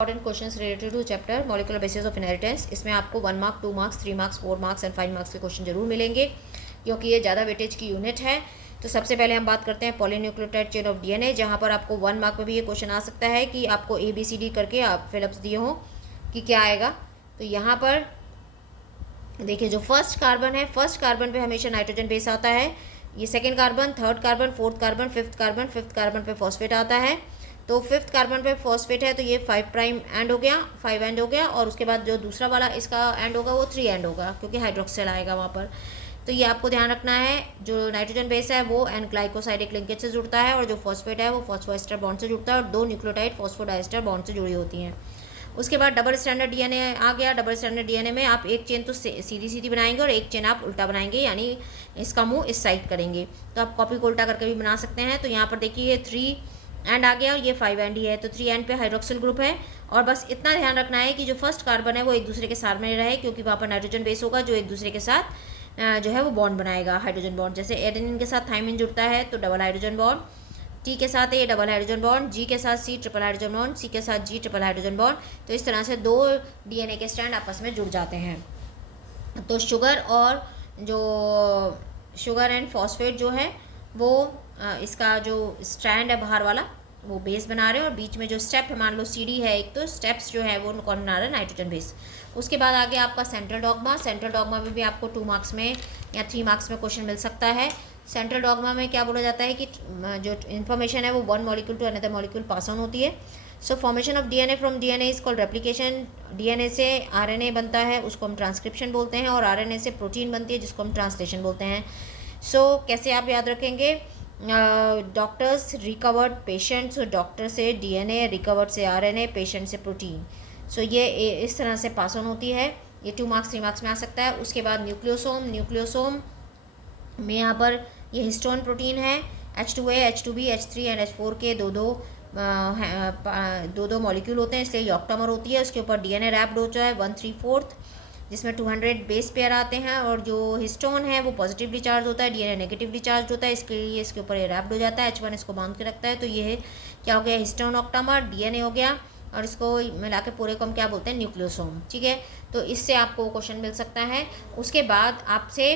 Important questions related to chapter molecular basis of inheritance. इसमें आपको 1 mark, 2 marks, 3 marks, 4 marks and 5 marks के question जरूर मिलेंगे क्योंकि ये ज़्यादा वेटेज की यूनिट है। तो सबसे पहले हम बात करते हैं पॉलीन्यूक्लियोटाइड चेन ऑफ डीएनए, जहाँ पर आपको 1 मार्क में भी ये क्वेश्चन आ सकता है कि आपको ABCD करके आप फिलअप्स दिए हों कि क्या आएगा। तो यहाँ पर देखिए, जो फर्स्ट कार्बन है, फर्स्ट कार्बन पे हमेशा नाइट्रोजन बेस आता है। ये second carbon, third carbon, fourth carbon, fifth carbon पे फॉस्फेट आता है। तो फिफ्थ कार्बन पे फॉस्फेट है तो ये 5 प्राइम एंड हो गया, 5 एंड हो गया। और उसके बाद जो दूसरा वाला इसका एंड होगा वो 3 एंड होगा क्योंकि हाइड्रोक्सिल आएगा वहाँ पर। तो ये आपको ध्यान रखना है, जो नाइट्रोजन बेस है वो एन ग्लाइकोसाइडिक लिंकेज से जुड़ता है और जो फॉस्फेट है वो फॉस्फोएस्टर बॉन्ड से जुड़ता है और 2 न्यूक्लियोटाइड फॉस्फोडाइस्टर बॉन्ड से जुड़ी होती हैं। उसके बाद डबल स्टैंडर्ड डीएनए आ गया। डबल स्टैंडर्ड डीएनए में आप एक चेन तो सीधी सीधी बनाएंगे और एक चेन आप उल्टा बनाएंगे, यानी इसका मुंह इस साइड करेंगे। तो आप कॉपी को उल्टा करके भी बना सकते हैं। तो यहाँ पर देखिए, ये 3 एंड आ गया और ये 5 एंड ही है। तो 3 एंड पे हाइड्रोक्सिल ग्रुप है। और बस इतना ध्यान रखना है कि जो फर्स्ट कार्बन है वो एक दूसरे के साथ में रहे, क्योंकि वहाँ पर नाइट्रोजन बेस होगा जो एक दूसरे के साथ जो है वो बॉन्ड बनाएगा, हाइड्रोजन बॉन्ड। जैसे एडेनिन के साथ थाइमिन जुड़ता है तो डबल हाइड्रोजन बॉन्ड, टी के साथ है ये डबल हाइड्रोजन बॉन्ड, जी के साथ सी ट्रिपल हाइड्रोजन बॉन्ड, सी के साथ जी ट्रिपल हाइड्रोजन बॉन्ड। तो इस तरह से 2 डीएनए के स्ट्रैंड आपस में जुड़ जाते हैं। तो शुगर और जो शुगर एंड फॉस्फेट जो है वो इसका जो स्ट्रैंड है बाहर वाला वो बेस बना रहे हैं और बीच में जो स्टेप है, मान लो CD है एक, तो स्टेप्स जो है वो कौन बना रहा है, नाइट्रोजन बेस। उसके बाद आगे आपका सेंट्रल डॉग्मा। सेंट्रल डॉग्मा में भी आपको 2 मार्क्स में या 3 मार्क्स में क्वेश्चन मिल सकता है। सेंट्रल डॉग्मा में क्या बोला जाता है कि जो इन्फॉर्मेशन है वो 1 molecule to another molecule pass on होती है। So formation of DNA from DNA is called replication. DNA से आरएनए बनता है, उसको हम ट्रांसक्रिप्शन बोलते हैं, और आरएनए से प्रोटीन बनती है जिसको हम ट्रांसलेशन बोलते हैं। सो कैसे आप याद रखेंगे, डॉक्टर्स रिकवर्ड पेशेंट्स, डॉक्टर से डीएनए, रिकवर्ड से आरएनए, पेशेंट से प्रोटीन। सो ये इस तरह से पास ऑन होती है। ये 2 मार्क्स 3 मार्क्स में आ सकता है। उसके बाद न्यूक्लियोसोम। न्यूक्लियोसोम में यहाँ पर ये हिस्टोन प्रोटीन है। H2A, H2B, H3 and H4 के दो मॉलिक्यूल होते हैं, इसलिए ये ऑक्टामर होती है। उसके ऊपर डीएनए रैप्ड होता है 1/3 जिसमें 200 बेस पेयर आते हैं। और जो हिस्टोन है वो पॉजिटिवली चार्ज होता है, डीएनए नेगेटिवली चार्ज होता है, इसके लिए इसके ऊपर ये रैप्ड हो जाता है। H1 इसको बांध के रखता है। तो ये क्या हो गया, हिस्टोन ऑक्टामर, डीएनए हो गया, और इसको मिला के पूरे को हम क्या बोलते हैं, न्यूक्लियोसोम। ठीक है, तो इससे आपको क्वेश्चन मिल सकता है। उसके बाद आपसे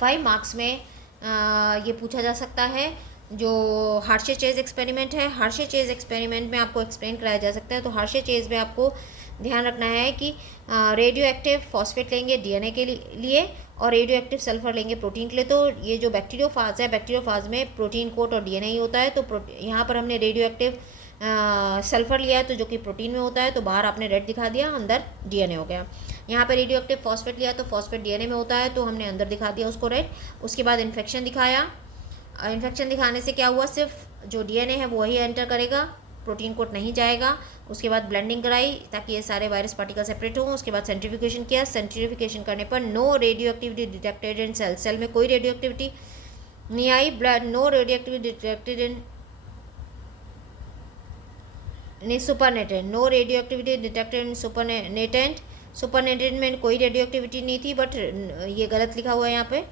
5 मार्क्स में ये पूछा जा सकता है, जो हार्शे-चेज एक्सपेरिमेंट है। हार्शे-चेज एक्सपेरिमेंट में आपको एक्सप्लेन कराया जा सकता है। तो हार्शे-चेज में आपको ध्यान रखना है कि रेडियो एक्टिव फॉस्फेट लेंगे डीएनए के लिए और रेडियो एक्टिव सल्फर लेंगे प्रोटीन के लिए। तो ये जो बैक्टीरियोफाज है, बैक्टीरियोफाज में प्रोटीन कोट और डीएनए ही होता है। तो यहाँ पर हमने रेडियो एक्टिव सल्फर लिया है तो जो कि प्रोटीन में होता है, तो बाहर आपने रेड दिखा दिया, अंदर डीएनए हो गया। यहाँ पे रेडियो एक्टिव फॉस्फेट लिया तो फॉस्फेट डीएनए में होता है, तो हमने अंदर दिखा दिया उसको रेड। उसके बाद इन्फेक्शन दिखाया। इन्फेक्शन दिखाने से क्या हुआ, सिर्फ जो डीएनए है वो वही एंटर करेगा, प्रोटीन कोट नहीं जाएगा। उसके बाद ब्लेंडिंग कराई ताकि ये सारे वायरस पार्टिकल सेपरेट हों। उसके बाद सेंट्रीफ्यूगेशन किया। सेंट्रीफ्यूगेशन करने पर no radioactivity detected in cell. Cell में कोई रेडियो एक्टिविटी नहीं आई। No radioactivity detected in supernatant. No radioactivity detected in supernatant. Supernatant में कोई रेडियो एक्टिविटी नहीं थी, बट ये गलत लिखा हुआ है यहाँ पे।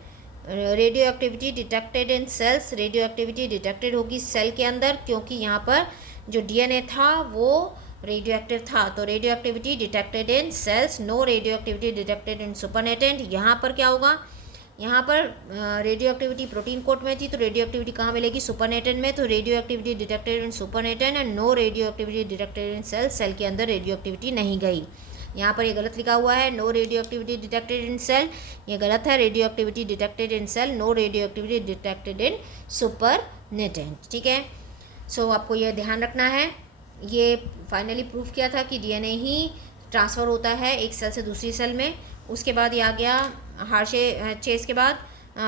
Radioactivity detected in cells. Radioactivity detected होगी सेल के अंदर, क्योंकि यहाँ पर जो डीएनए था वो रेडियो एक्टिव था। तो radioactivity detected in cells, no radioactivity detected in supernatant. यहाँ पर क्या होगा, यहाँ पर रेडियो एक्टिविटी प्रोटीन कोट में थी, तो रेडियो एक्टिविटी कहाँ मिलेगी, सुपरनेटेंट में। तो radioactivity detected in supernatant and no radioactivity detected in cell. Cell के अंदर रेडियो एक्टिविटी नहीं गई। यहाँ पर ये गलत लिखा हुआ है, no radioactivity detected in cell, ये गलत है। Radioactivity detected in cell, no radioactivity detected in supernatant. ठीक है, सो आपको ये ध्यान रखना है। ये फाइनली प्रूफ किया था कि डीएनए ही ट्रांसफ़र होता है एक सेल से दूसरी सेल में। उसके बाद ये आ गया हार्शे-चेज के बाद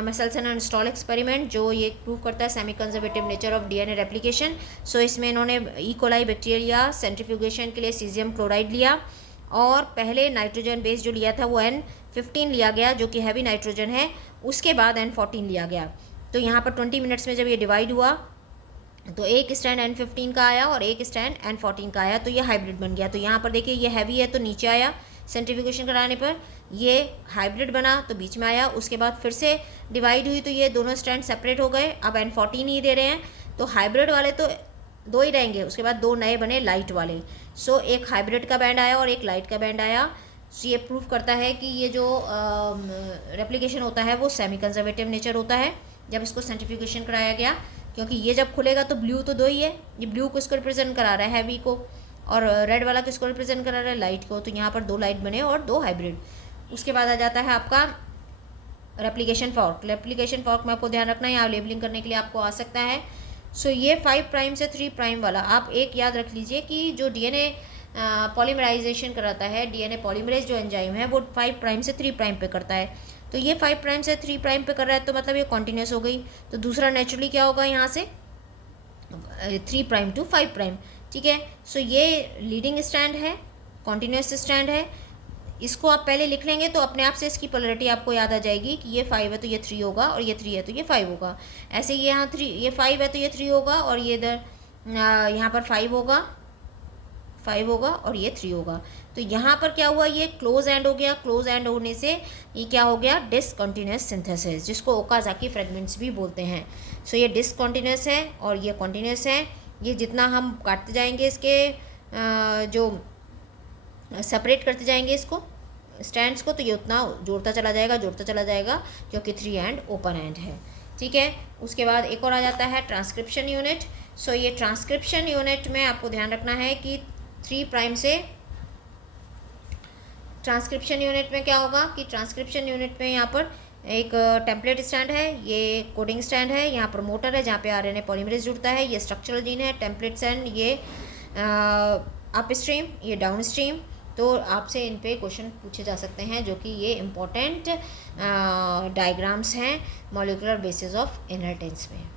मेसेल्सन एंड स्टॉल एक्सपेरिमेंट, जो ये प्रूव करता है semi conservative nature of DNA replication. So इसमें इन्होंने ई कोलाई बैक्टीरिया सेंट्रीफ्यूगेशन के लिए सीजियम क्लोराइड लिया और पहले नाइट्रोजन बेस जो लिया था वो N15 लिया गया, जो कि हैवी नाइट्रोजन है। उसके बाद N14 लिया गया। तो यहाँ पर 20 मिनट्स में जब ये डिवाइड हुआ तो एक स्टैंड N15 का आया और एक स्टैंड N14 का आया, तो ये हाइब्रिड बन गया। तो यहाँ पर देखिए, ये हैवी है तो नीचे आया, सेंट्रीफ्यूगेशन कराने पर ये हाइब्रिड बना तो बीच में आया। उसके बाद फिर से डिवाइड हुई तो ये दोनों स्टैंड सेपरेट हो गए, अब N14 ही दे रहे हैं। तो हाइब्रिड वाले तो 2 ही रहेंगे, उसके बाद 2 नए बने लाइट वाले। सो एक हाइब्रिड का बैंड आया और एक लाइट का बैंड आया। सो ये प्रूव करता है कि ये जो रेप्लिकेशन होता है वो सेमी कंजर्वेटिव नेचर होता है जब इसको सेंट्रीफ्यूगेशन कराया गया, क्योंकि ये जब खुलेगा तो ब्लू तो दो ही है, ये ब्लू को इसको रिप्रेजेंट करा रहा है हैवी को, और रेड वाला किसको रिप्रेजेंट करा रहा है लाइट को। तो यहाँ पर दो लाइट बने और दो हाइब्रिड। उसके बाद आ जाता है आपका रेप्लिकेशन फॉर्क। रेप्लिकेशन फॉर्क में आपको ध्यान रखना है, यहाँ लेबलिंग करने के लिए आपको आ सकता है। सो ये 5 प्राइम से 3 प्राइम वाला आप एक याद रख लीजिए कि जो डीएनए पॉलीमराइजेशन कराता है, डीएनए पॉलीमरेज जो एंजाइम है वो 5 प्राइम से 3 प्राइम पे करता है। तो ये 5 प्राइम से 3 प्राइम पे कर रहा है तो मतलब ये कॉन्टिन्यूस हो गई। तो दूसरा नेचुरली क्या होगा यहाँ से 3 प्राइम टू 5 प्राइम, ठीक है। सो ये लीडिंग स्ट्रैंड है, कॉन्टिन्यूस स्ट्रैंड है। इसको आप पहले लिख लेंगे तो अपने आप से इसकी पोलैरिटी आपको याद आ जाएगी कि ये 5 है तो ये 3 होगा, और ये 3 है तो ये 5 होगा। ऐसे ये यहाँ 3, ये 5 है तो ये 3 होगा, और ये इधर यहाँ पर 5 होगा, 5 होगा और ये 3 होगा। तो यहाँ पर क्या हुआ, ये क्लोज एंड हो गया। क्लोज एंड होने से ये क्या हो गया, डिसकंटिन्यूअस सिंथेसिस, जिसको ओकाज़ाकी फ्रेगमेंट्स भी बोलते हैं। सो ये डिसकंटिन्यूअस है और ये कॉन्टिन्यूअस है। ये जितना हम काटते जाएंगे इसके जो सेपरेट करते जाएंगे इसको स्टैंड्स को, तो ये उतना जोड़ता चला जाएगा क्योंकि 3 एंड ओपन एंड है, ठीक है। उसके बाद एक और आ जाता है ट्रांसक्रिप्शन यूनिट। सो ये ट्रांसक्रिप्शन यूनिट में आपको ध्यान रखना है कि 3 प्राइम से ट्रांसक्रिप्शन यूनिट में क्या होगा कि ट्रांसक्रिप्शन यूनिट में यहाँ पर एक टेम्पलेट स्टैंड है, ये कोडिंग स्टैंड है, यहाँ पर मोटर है जहाँ पे आरएनए पॉलीमरेज जुड़ता है, ये स्ट्रक्चरल जीन है, टेम्पलेट स्टैंड ये अप स्ट्रीम, ये डाउन स्ट्रीम। तो आपसे इन पे क्वेश्चन पूछे जा सकते हैं, जो कि ये इम्पोर्टेंट डायग्राम्स हैं मॉलिक्यूलर बेसिस ऑफ इनहेरिटेंस में।